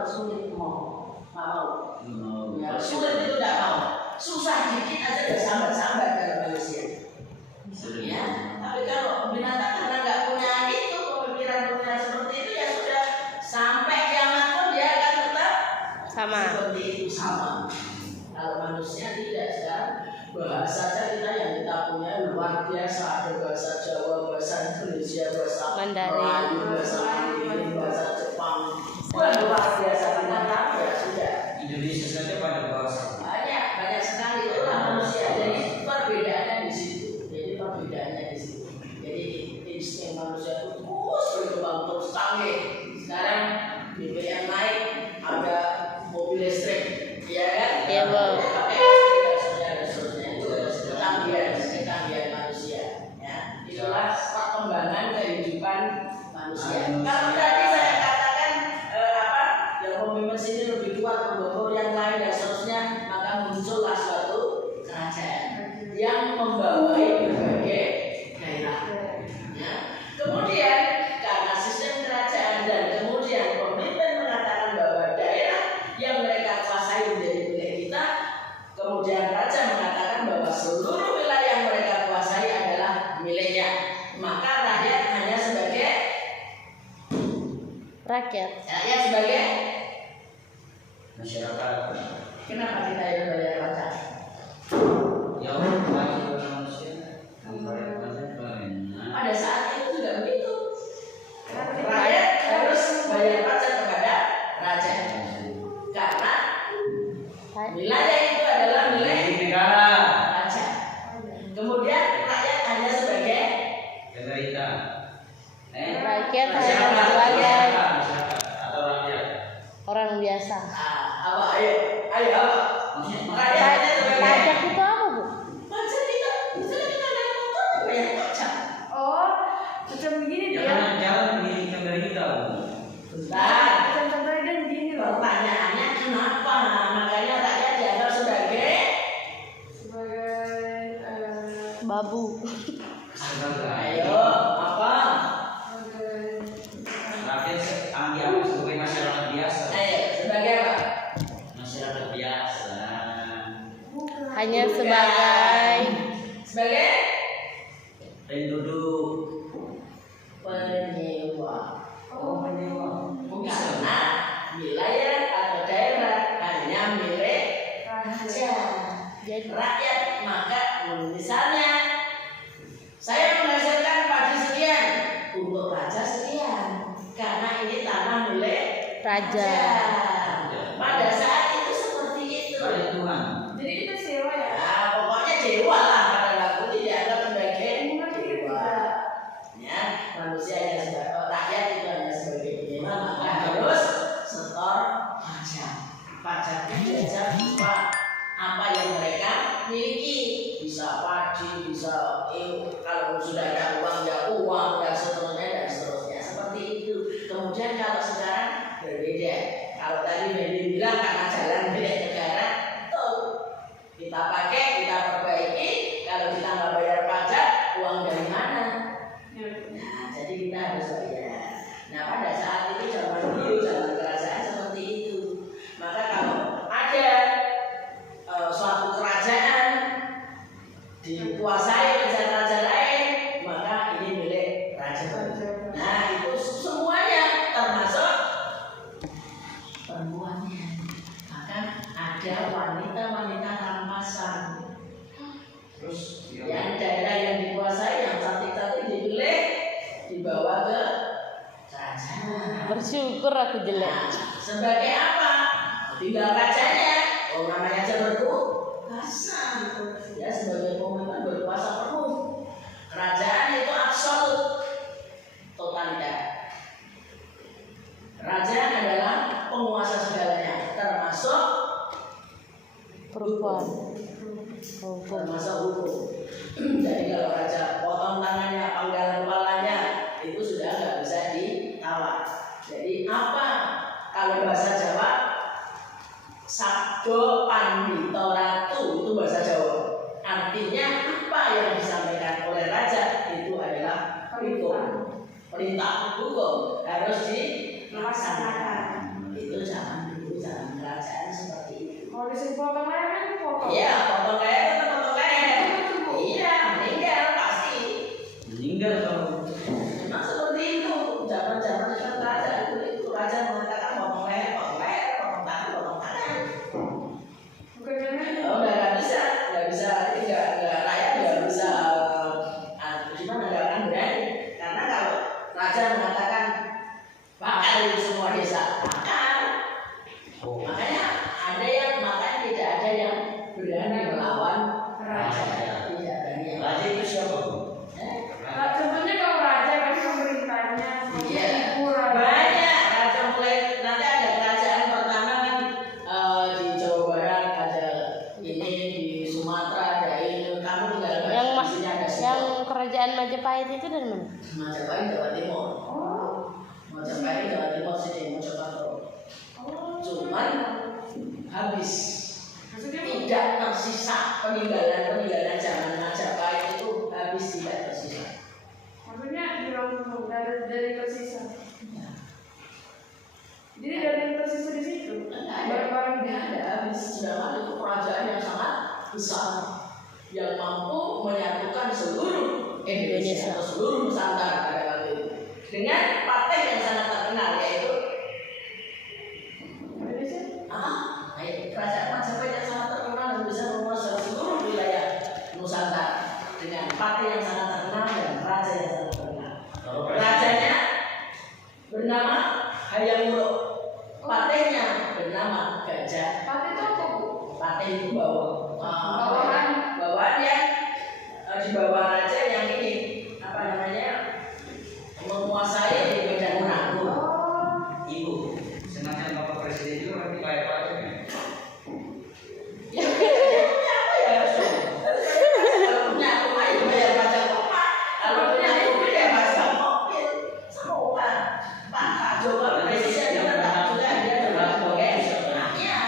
kalau sulit mau, nggak mau. Ya, sulit itu nggak mau. Susah dikit aja udah sambat-sambat dalam manusia. Ya, tapi kalau binatang karena nggak punya itu pemikiran-pemikiran seperti itu ya sudah sampai kiamat pun dia akan tetap sama. Seperti itu sama. Kalau manusia tidak sekarang bahasa saja yang kita punya luar biasa, ada bahasa Jawa, bahasa Indonesia, bahasa Melayu, bahasa Mandarin, bahasa Jepang. Wah, luar biasa binatang ya sudah. Indonesia saja pada bahasa. Banyak sekali itulah manusia. Jadi perbedaannya di situ. Jadi insting manusia itu terus berkembang terus canggih. Sekarang BBM naik, ada mobil listrik, ya kan? Iya, Bang. Kecanggihan manusia. Ya, itulah perkembangan kehidupan manusia. Kalau tadi saya katakan yang pemimpin sini lebih kuat membawa yang lain dan seterusnya, maka muncullah suatu kerajaan yang membawahi berbagai daerah. Ya. Kemudian karena sistem kerajaan dan kemudian pemimpin mengatakan bahwa daerah yang mereka kuasai menjadi milik kita, kemudian raja mengatakan bahwa seluruh wilayah yang mereka kuasai adalah miliknya, maka rakyat hanya sebagai Rakyat sebagai Masyarakat. kenapa kita yang bayar pajak? Ya wajib manusia membayar pajak. Pada saat itu juga begitu. Rakyat harus bayar pajak kepada raja karena wilayah itu adalah milik negara. raja. Kemudian rakyat hanya sebagai Pemerintah. Rakyat hanya Masyarakat. sebagai Atau rakyat. orang biasa. ayo apa? Rakyat hanya sebagai Pajak itu apa, Bu? pajak kita. Misalnya kita naik motor bayar pajak. Oh, macam begini dia. Jangan milik pemerintah. Bentar. Contohnya kan begini loh. Pertanyaannya kenapa? Makanya rakyat dianggap sebagai Babu. ayo apa? Rakyat anggap sebagai masyarakat biasa. Ayo sebagai apa? Masyarakat biasa. Hanya Bukan. Sebagai Penduduk. penyewa. Oh, penyewa. Karena wilayah atau daerah hanya milik raja. Jadi Rakyat maka misalnya saya menghasilkan padi sekian untuk raja sekian karena ini tanah milik raja. Pada saat itu seperti itu. Pada Tuhan. Jadi kita sewa ya. Nah, pokoknya dewa lah pada waktu itu dianggap sebagai dewa. Ya, manusia yang sebagai rakyat itu hanya sebagai penyewa, maka harus setor pajak. Pajaknya diajar apa yang mereka miliki, bisa padi, bisa kalau sudah ada uang ya uang dan seterusnya seperti itu. Kemudian kalau sekarang berbeda. Kalau tadi Medi bilang karena jalan milik negara, tuh kita pakai, kita perbaiki. Kalau kita nggak bayar pajak, uang dari mana? Nah, jadi kita harus bayar. Nah, pada saat itu zaman dulu, zaman kerajaan seperti itu. Maka kalau ada suatu kerajaan dikuasai raja-raja lain, maka ini milik raja. Nah, itu semuanya termasuk perempuannya. Maka ada wanita-wanita rampasan. Terus yang daerah yang dikuasai, yang cantik-cantik dipilih, dibawa ke raja. Bersyukur aku jelek. Nah, sebagai apa? Tinggal rajanya. Oh, namanya aja berkuasa. Ya, sebagai pemimpin berkuasa penuh. Kerajaan itu absolut, totaliter. Kerajaan adalah penguasa segalanya, termasuk Perempuan. termasuk hukum. Jadi kalau raja potong tangannya, panggal kepalanya, itu sudah nggak bisa ditawar. Jadi apa? Kalau bahasa Jawa, sabdo pandito ratu itu bahasa Jawa. Artinya apa yang disampaikan oleh raja itu adalah hukum, perintah hukum harus dilaksanakan. Itu jangan Iya, potong leher tetap potong leher. Iya, meninggal pasti. Meninggal kalau Memang seperti itu. Zaman-zaman kan raja itu raja mengatakan potong leher, potong tangan. Bukan karena Oh, nggak bisa, nggak rakyat nggak bisa gimana nggak akan berani karena kalau raja mengatakan bakal itu semua desa bakal. oh, Makanya tidak ada yang berani melawan raja. Tidak berani. raja itu siapa bu? contohnya kalau raja kan pemerintahnya Iya. ibu raja. Banyak raja mulai nanti ada kerajaan pertama kan di Jawa Barat ada ini di Sumatera ada ini kamu tinggal Yang di sini ada yang kerajaan Majapahit itu dari mana? Majapahit Jawa Timur. Majapahit Jawa Timur sini Mojokerto. Cuman habis Maksudnya tidak tersisa peninggalan zaman Majapahit itu habis tidak tersisa. maksudnya dilangsung dari tersisa. Jadi dari yang tersisa di situ. Barang-barang Tidak ada habis. Sedangkan itu kerajaan yang sangat besar yang mampu menyatukan seluruh Indonesia atau seluruh Nusantara pada waktu itu dengan partai yang sangat terkenal yaitu Indonesia. kerajaan Majapahit yang sangat terkenal yang bisa menguasai seluruh wilayah Nusantara dengan partai yang sangat terkenal dan raja yang sangat terkenal. Kalau Rajanya bernama Hayam Wuruk, partainya bernama Gajah. Partai itu apa bu? Partai itu Bawahan. bawahan yang di bawah raja yang ini apa namanya menguasai di medan menanggung. Oh, ibu, semacam bapak presiden juga berarti bayar pajaknya. Ya, apa ya? Kalau punya rumah itu bayar pajak rumah. Kalau punya mobil ya pajak mobil. Semua. Pak Jokowi presiden juga tetap juga dia juga sebagai anaknya.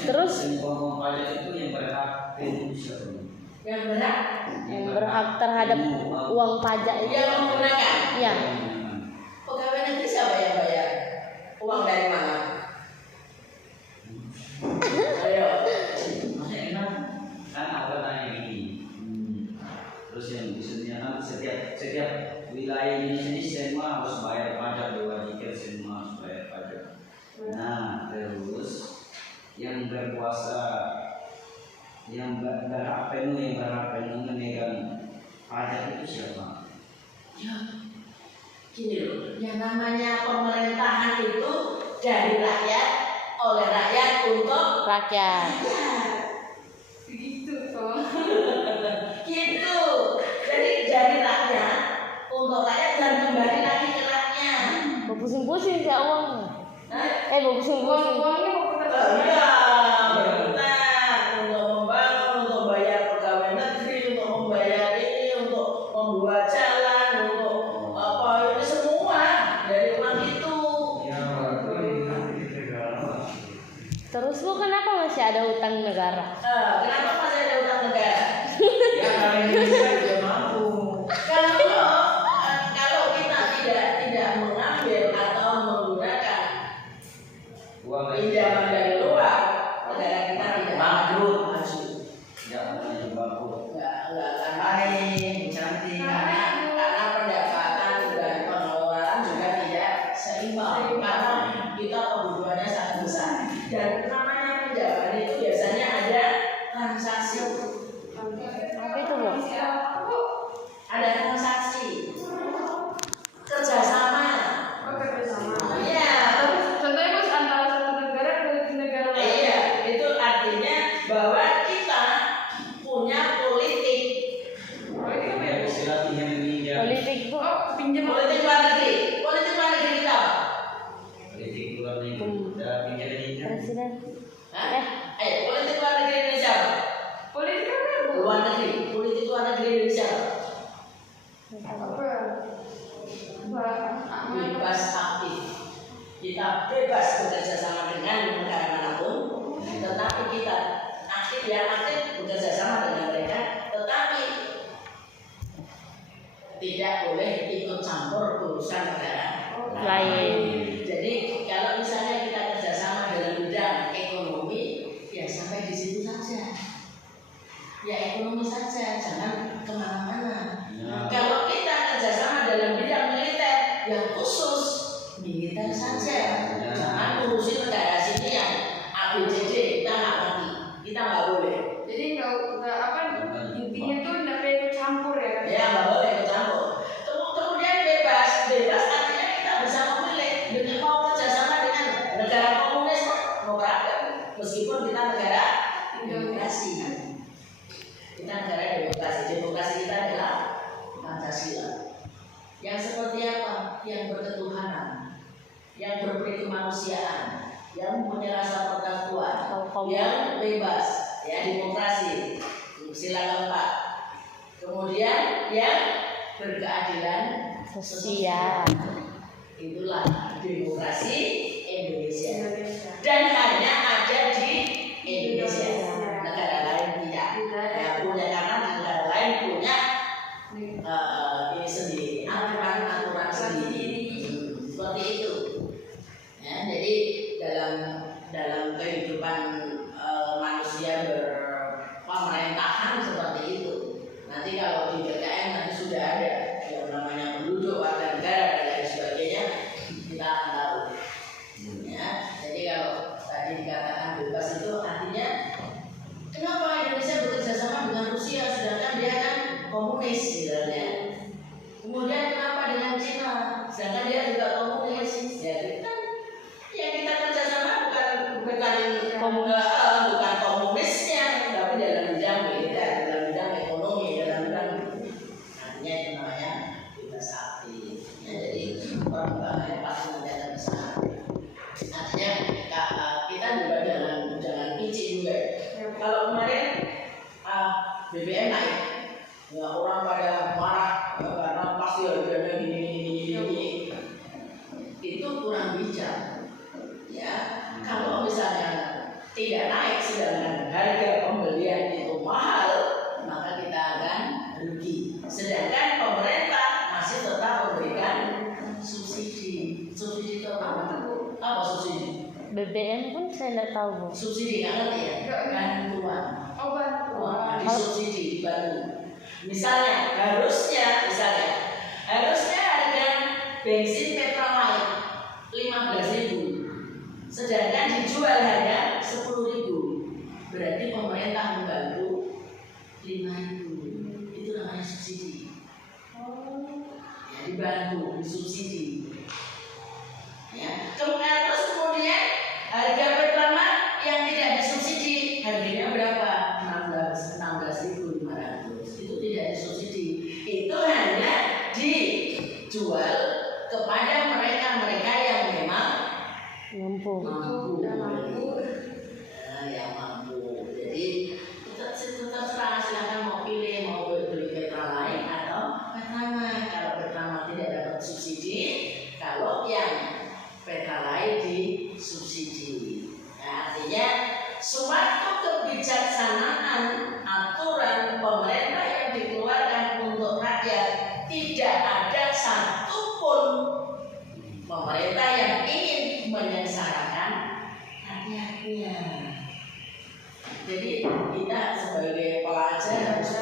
Terus? Ngomong pajak itu yang berhak Indonesia. Yang berat, Yang berhak terhadap uang pajak itu. yang menggunakan. Ya. Pegawai negeri siapa yang bayar? Uang dari mana? Ayo. Maksudnya enak kan apa tanya gini. Terus yang misalnya kan setiap wilayah Indonesia ini semua harus bayar pajak, diwajibkan semua harus bayar pajak. Nah terus yang berkuasa yang berhak penuh memegang pajak itu siapa? Ya, gini loh, yang namanya pemerintahan itu dari rakyat, oleh rakyat, untuk Rakyat. rakyat. begitu toh. Gitu. Jadi dari rakyat, untuk rakyat dan kembali lagi ke rakyat. Pusing-pusing sih uangnya. Nah, Pusing-pusing. Uang-uangnya mau kita iya, benar. Untuk membangun, untuk bayar pegawai negeri, untuk membayar ini, untuk membuat jalan, untuk apa ini semua dari uang itu. Terus bu kenapa masih ada utang negara? Kenapa masih ada utang negara? Ya kalau Indonesia dia mampu. Kalau kita tidak mengambil atau menggunakan Uang pinjaman dari luar, negara kita tidak Bangkrut. maju. Ya namanya bangkrut. Nggak akan baik, cantik karena pendapatan dan pengeluaran juga tidak seimbang karena kita kebutuhannya sangat besar dan namanya pinjaman itu biasanya ada transaksi. Apa itu bu? Ada transaksi kerjasama. Oh, kerjasama. Iya, Contohnya bos antara satu negara ke negara lain. iya, itu artinya bahwa kita punya politik. Politik apa ya? Ya istilah pinjam meminjam. Politik bu. Oh, pinjam. Politik luar negeri. Politik luar negeri kita apa? Politik luar negeri. Ya pinjam meminjam. Presiden. Hah? Ayo, politik luar negeri Indonesia apa? Politik apa ya bu? Luar negeri, politik luar negeri Indonesia apa? Apa ya? Bebas aktif. Kita bebas bekerja sama dengan negara manapun, tetapi kita aktif bekerja sama dengan mereka, tetapi tidak boleh ikut campur urusan negara Lain. Jadi kalau misalnya kita kerjasama dalam bidang ekonomi, ya sampai di saja. Jangan ngurusin negara sini yang ABCD, kita nggak ngerti, kita nggak boleh. Jadi nggak apa intinya tuh nggak boleh ikut campur ya. Ya nggak boleh ikut campur. Kemudian bebas artinya kita bisa memilih dengan mau kerjasama dengan negara komunis mau beragam, meskipun kita negara demokrasi. Kita negara demokrasi kita adalah Pancasila. Yang seperti apa? Yang berketuhanan, yang berperi kemanusiaan, yang mempunyai rasa persatuan, yang bebas, ya demokrasi, sila keempat. Kemudian yang berkeadilan sosial. Itulah demokrasi Indonesia. Dan hanya ada di Indonesia. Negara lain tidak. Ya, punya karena negara lain punya ini sendiri, aturan sendiri. Seperti itu. Ya, jadi dalam kehidupan manusia berpemerintahan seperti itu. Nanti kalau di DKM nanti sudah ada yang namanya penduduk, warga negara dan lain sebagainya, kita akan tahu. Ya, jadi kalau tadi dikatakan bebas itu artinya kenapa Indonesia bekerja sama dengan Rusia sedangkan dia kan komunis misalnya. Kemudian kenapa dengan Cina sedangkan dia juga komunis? Ya kan yang kita kerjasama bukan komunisnya, tapi dalam bidang militer, dalam bidang ekonomi, dalam bidang artinya itu namanya bebas aktif. Ya, jadi perkembangannya pasti nanti akan besar. Artinya kita juga jangan pici juga. Kalau kemarin BBM naik, ya orang pada marah karena pasti harganya gini. Itu kurang bijak. Ya, kalau misalnya tidak naik sedangkan harga pembelian itu mahal, maka kita akan rugi. Sedangkan pemerintah masih tetap memberikan subsidi. Subsidi itu apa? Apa subsidi? BBM pun saya tidak tahu, Bu. Subsidi nggak ngerti ya? Bantuan. Oh, bantuan. Disubsidi, dibantu. Misalnya harusnya harga bensin Pertalite 15.000, sedangkan dijual harga 10.000. Berarti pemerintah membantu 5.000. Itu namanya subsidi. Ya, dibantu, disubsidi. Ya. Kemudian harga Pertamax yang tidak disubsidi harganya berapa? 16.500. Itu tidak disubsidi. Itu hanya dijual kepada mereka yang memang Mampu. Yang mampu. Jadi tetap silakan mau pilih mau beli Pertalite atau Pertamax. Kalau Pertamax tidak dapat subsidi, kalau yang Pertalite disubsidi. Nah, artinya suatu kebijaksanaan aturan pemerintah yang dikeluarkan untuk rakyat, tidak ada satupun pemerintah yang ingin menyengsarakan rakyatnya. Jadi kita sebagai pelajar harus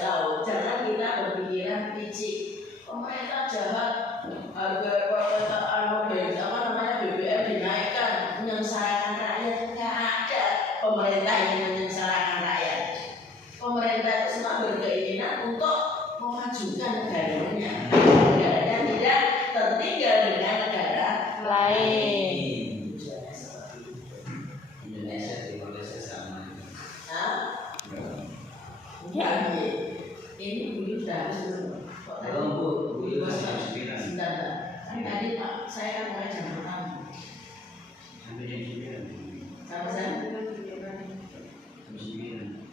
tahu, jangan kita berpikiran picik. Pemerintah jahat, harga BBM dinaikkan, menyengsarakan rakyat. Nggak ada pemerintah yang menyengsarakan rakyat. Pemerintah itu cuma berkeinginan untuk memajukan negaranya. Negaranya tidak tertinggal dengan negara lain. Indonesia terima kasih sama. Enggak, ini bulu sudah habis belum? Kok tadi? Bulu masih jam 9. Sebentar. Kan tadi Pak, saya kan mulai jam pertama. Sampai jam 9. Sama saya?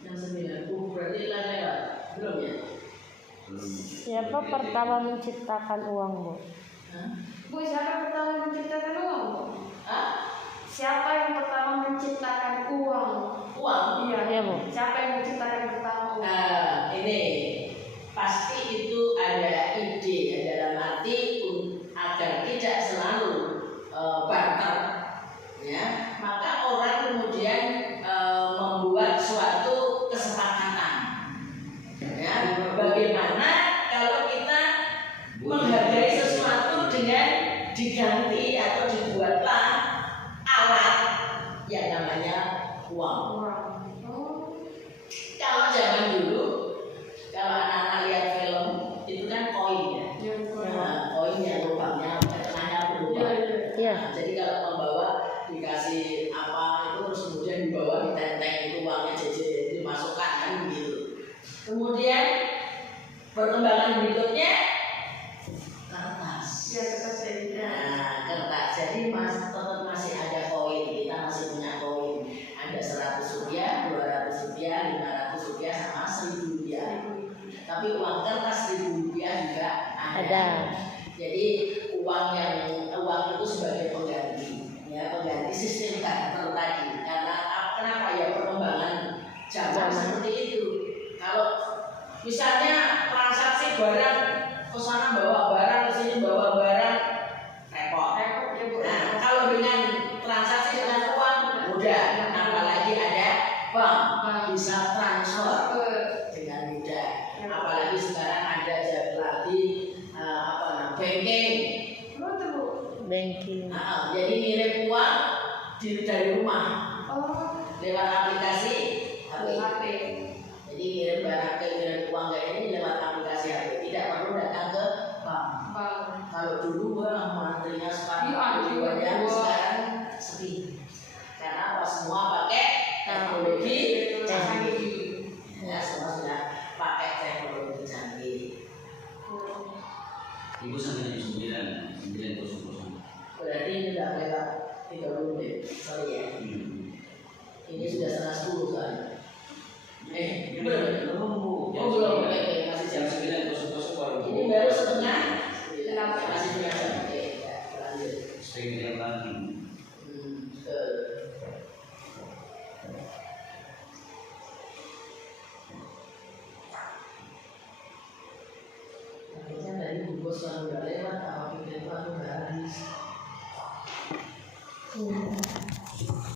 Jam 9. Berarti lewat. Belum ya? Belum. Siapa pertama menciptakan uang, Bu? Bu, siapa pertama menciptakan uang? Hah? Siapa yang pertama menciptakan uang? Uang? Iya, Bu. Siapa yang menciptakan pertama uang? Ini pasti itu ada ide ya, dalam arti agar tidak selalu barter, ya. Maka orang kemudian membuat suatu kesepakatan, ya. Bagaimana kalau kita menghargai sesuatu dengan diganti diganti atau dibuatlah alat yang namanya uang. Kalau zaman dulu, kalau anak-anak lihat film itu kan koin ya. Nah, koin yang lubangnya tengahnya berlubang. Iya. Nah, jadi kalau pembawa dikasih apa itu terus kemudian dibawa ditenteng itu uangnya jadi dimasukkan kan begitu. Kemudian perkembangan berikutnya kertas. Nah, kertas. Jadi tetap masih ada koin. Kita masih punya koin. Ada 100 rupiah, 200 rupiah, 500 rupiah sama 1000 rupiah. Tapi uang kertas 1000 rupiah juga ada. Jadi uang itu sebagai pengganti, ya pengganti sistem barter tadi. Karena kenapa ya perkembangan zaman seperti itu. Kalau misalnya transaksi barang ke sana bawa barang, ke sini bawa barang, repot. Nah, kalau dengan transaksi dengan uang mudah, apalagi ada bank bisa transfer dengan mudah. Apalagi sekarang ada lagi banking. Jadi ngirim uang dari rumah lewat aplikasi HP. Jadi ngirim uang kayak ini lewat aplikasi HP, tidak perlu datang ke bank. Kalau dulu mantrinya sekarang sepi. Karena apa, semua pakai teknologi canggih. Ya, semua sudah pakai teknologi canggih. Ibu sampai jam 9:00. Berarti ini sudah lewat 30 menit. Sorry ya. Ini sudah 9:30 soalnya. Belum. Belum. Masih jam 9:00 baru. Ini baru setengah. Masih setengah jam. Oke, ya, lanjut. Setengah jam lagi. Akhirnya dari bungkus yang udah lewat, apa pikir itu aku udah habis.